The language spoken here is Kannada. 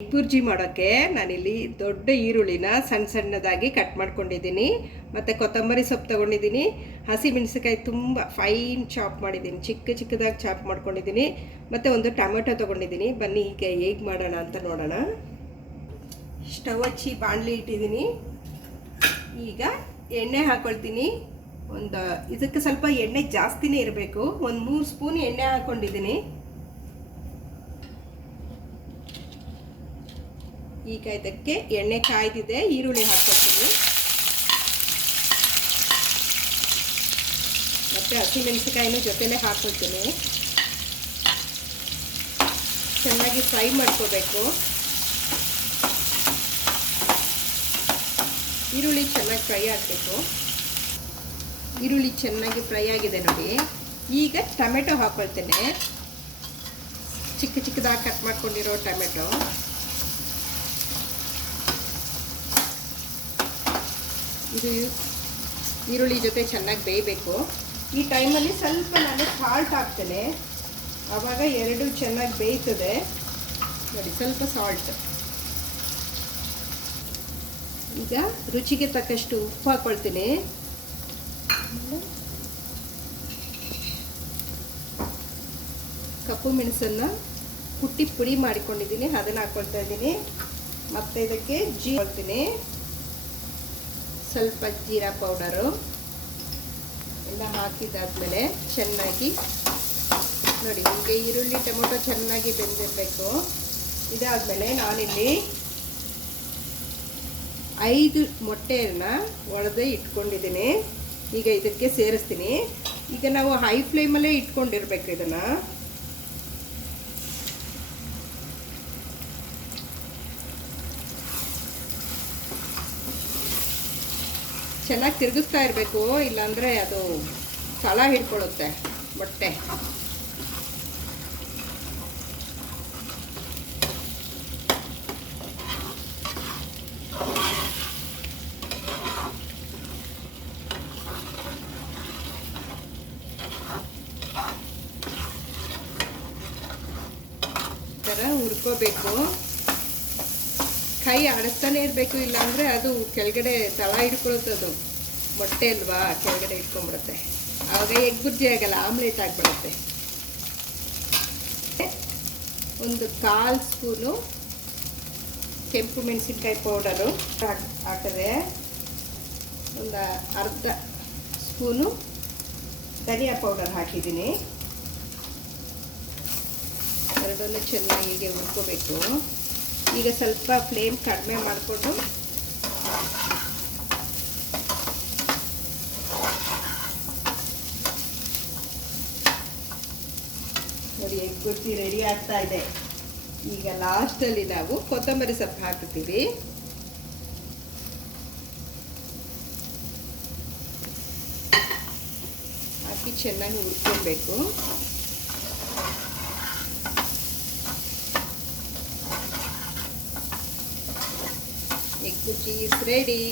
ಬುರ್ಜಿ ಮಾಡೋಕ್ಕೆ ನಾನಿಲ್ಲಿ ದೊಡ್ಡ ಈರುಳ್ಳಿನ ಸಣ್ಣದಾಗಿ ಕಟ್ ಮಾಡ್ಕೊಂಡಿದ್ದೀನಿ. ಮತ್ತು ಕೊತ್ತಂಬರಿ ಸೊಪ್ಪು ತೊಗೊಂಡಿದ್ದೀನಿ. ಹಸಿಮೆಣಸಿನಕಾಯಿ ತುಂಬ ಫೈನ್ ಚಾಪ್ ಮಾಡಿದ್ದೀನಿ, ಚಿಕ್ಕದಾಗಿ ಚಾಪ್ ಮಾಡ್ಕೊಂಡಿದ್ದೀನಿ. ಮತ್ತು ಒಂದು ಟೊಮೆಟೊ ತೊಗೊಂಡಿದ್ದೀನಿ. ಬನ್ನಿ ಈಗ ಹೇಗೆ ಮಾಡೋಣ ಅಂತ ನೋಡೋಣ. ಸ್ಟವ್ ಹಚ್ಚಿ ಬಾಣಲಿ ಇಟ್ಟಿದ್ದೀನಿ. ಈಗ ಎಣ್ಣೆ ಹಾಕ್ಕೊಳ್ತೀನಿ. ಇದಕ್ಕೆ ಸ್ವಲ್ಪ ಎಣ್ಣೆ ಜಾಸ್ತಿನೇ ಇರಬೇಕು. ಒಂದು 3 ಸ್ಪೂನ್ ಎಣ್ಣೆ ಹಾಕ್ಕೊಂಡಿದ್ದೀನಿ. ಈಗ ಇದಕ್ಕೆ ಎಣ್ಣೆ ಕಾಯ್ದಿದೆ, ಈರುಳ್ಳಿ ಹಾಕ್ಕೊಳ್ತೀನಿ. ಮತ್ತು ಹಸಿಮೆಣಸಿನಕಾಯಿನೂ ಜೊತೆಲೇ ಹಾಕ್ಕೊಳ್ತೀನಿ. ಚೆನ್ನಾಗಿ ಫ್ರೈ ಮಾಡ್ಕೋಬೇಕು. ಈರುಳ್ಳಿ ಚೆನ್ನಾಗಿ ಫ್ರೈ ಆಗಬೇಕು. ಈರುಳ್ಳಿ ಚೆನ್ನಾಗಿ ಫ್ರೈ ಆಗಿದೆ ನೋಡಿ. ಈಗ ಟೊಮೆಟೊ ಹಾಕ್ಕೊಳ್ತೇನೆ. ಚಿಕ್ಕದಾಗಿ ಕಟ್ ಮಾಡ್ಕೊಂಡಿರೋ ಟೊಮೆಟೊ. ಇದು ಈರುಳ್ಳಿ ಜೊತೆ ಚೆನ್ನಾಗಿ ಬೇಯಬೇಕು. ಈ ಟೈಮಲ್ಲಿ ಸ್ವಲ್ಪ ನಾನು ಸಾಲ್ಟ್ ಹಾಕ್ತೇನೆ, ಆವಾಗ ಎರಡು ಚೆನ್ನಾಗಿ ಬೇಯ್ತದೆ ನೋಡಿ. ಸ್ವಲ್ಪ ಸಾಲ್ಟ್. ಈಗ ರುಚಿಗೆ ತಕ್ಕಷ್ಟು ಉಪ್ಪು ಹಾಕ್ಕೊಳ್ತೀನಿ. ಕಪ್ಪು ಮೆಣಸನ್ನು ಕುಟ್ಟಿ ಪುಡಿ ಮಾಡಿಕೊಂಡಿದ್ದೀನಿ, ಅದನ್ನು ಹಾಕ್ಕೊಳ್ತಾ ಇದ್ದೀನಿ. ಮತ್ತು ಇದಕ್ಕೆ ಹಾಕ್ತೀನಿ, ಸ್ವಲ್ಪ ಜೀರಾ ಪೌಡರು ಎಲ್ಲ ಹಾಕಿದಾದ್ಮೇಲೆ ಚೆನ್ನಾಗಿ ನೋಡಿ. ಹೀಗೆ ಈರುಳ್ಳಿ ಟೊಮೊಟೊ ಚೆನ್ನಾಗಿ ಬೆಂದಿರಬೇಕು. ಇದಾದಮೇಲೆ ನಾನಿಲ್ಲಿ 5 ಮೊಟ್ಟೆಯನ್ನು ಒಡೆದು ಇಟ್ಕೊಂಡಿದ್ದೀನಿ. ಈಗ ಇದಕ್ಕೆ ಸೇರಿಸ್ತೀನಿ. ಈಗ ನಾವು ಹೈ ಫ್ಲೇಮಲ್ಲೇ ಇಟ್ಕೊಂಡಿರ್ಬೇಕು ಇದನ್ನು. ಚೆನ್ನಾಗಿ ತಿರುಗಿಸ್ತಾ ಇರಬೇಕು, ಇಲ್ಲಾಂದರೆ ಅದು ತಳ ಹಿಡ್ಕೊಳ್ಳುತ್ತೆ ಮೊಟ್ಟೆ. ಈ ಥರ ಹುರ್ಕೋಬೇಕು. ಕೈ ಆಡಿಸ್ತಾನೆ ಇರಬೇಕು, ಇಲ್ಲಾಂದರೆ ಅದು ಕೆಳಗಡೆ ತಳ ಹಿಡ್ಕೊಳುತ್ತದು. ಮೊಟ್ಟೆ ಅಲ್ವಾ, ಕೆಳಗಡೆ ಇಟ್ಕೊಂಡ್ಬಿಡುತ್ತೆ. ಆವಾಗ ಎಗ್ ಬುರ್ಜಿ ಆಗಲ್ಲ, ಆಮ್ಲೆಟ್ ಆಗಿಬಿಡುತ್ತೆ. ಒಂದು 1/4 ಸ್ಪೂನು ಕೆಂಪು ಮೆಣಸಿನ್ಕಾಯಿ ಪೌಡರು ಹಾಕಿದೆ. ಒಂದು ಅರ್ಧ ಸ್ಪೂನು ಧನಿಯಾ ಪೌಡರ್ ಹಾಕಿದ್ದೀನಿ. ಎರಡನ್ನೂ ಚೆನ್ನಾಗಿ ಹೀಗೆ ಹುರ್ಕೋಬೇಕು. ಈಗ ಸ್ವಲ್ಪ ಫ್ಲೇಮ್ ಕಡಿಮೆ ಮಾಡಿಕೊಂಡು ನೋಡಿ, ಎಗ್ ಬುರ್ಜಿ ರೆಡಿ ಆಗ್ತಾ ಇದೆ. ಈಗ ಲಾಸ್ಟಲ್ಲಿ ನಾವು ಕೊತ್ತಂಬರಿ ಸೊಪ್ಪು ಹಾಕ್ತೀವಿ. ಹಾಕಿ ಚೆನ್ನಾಗಿ ಹುರ್ಕೊಳ್ಬೇಕು. Egg bhurji is ready.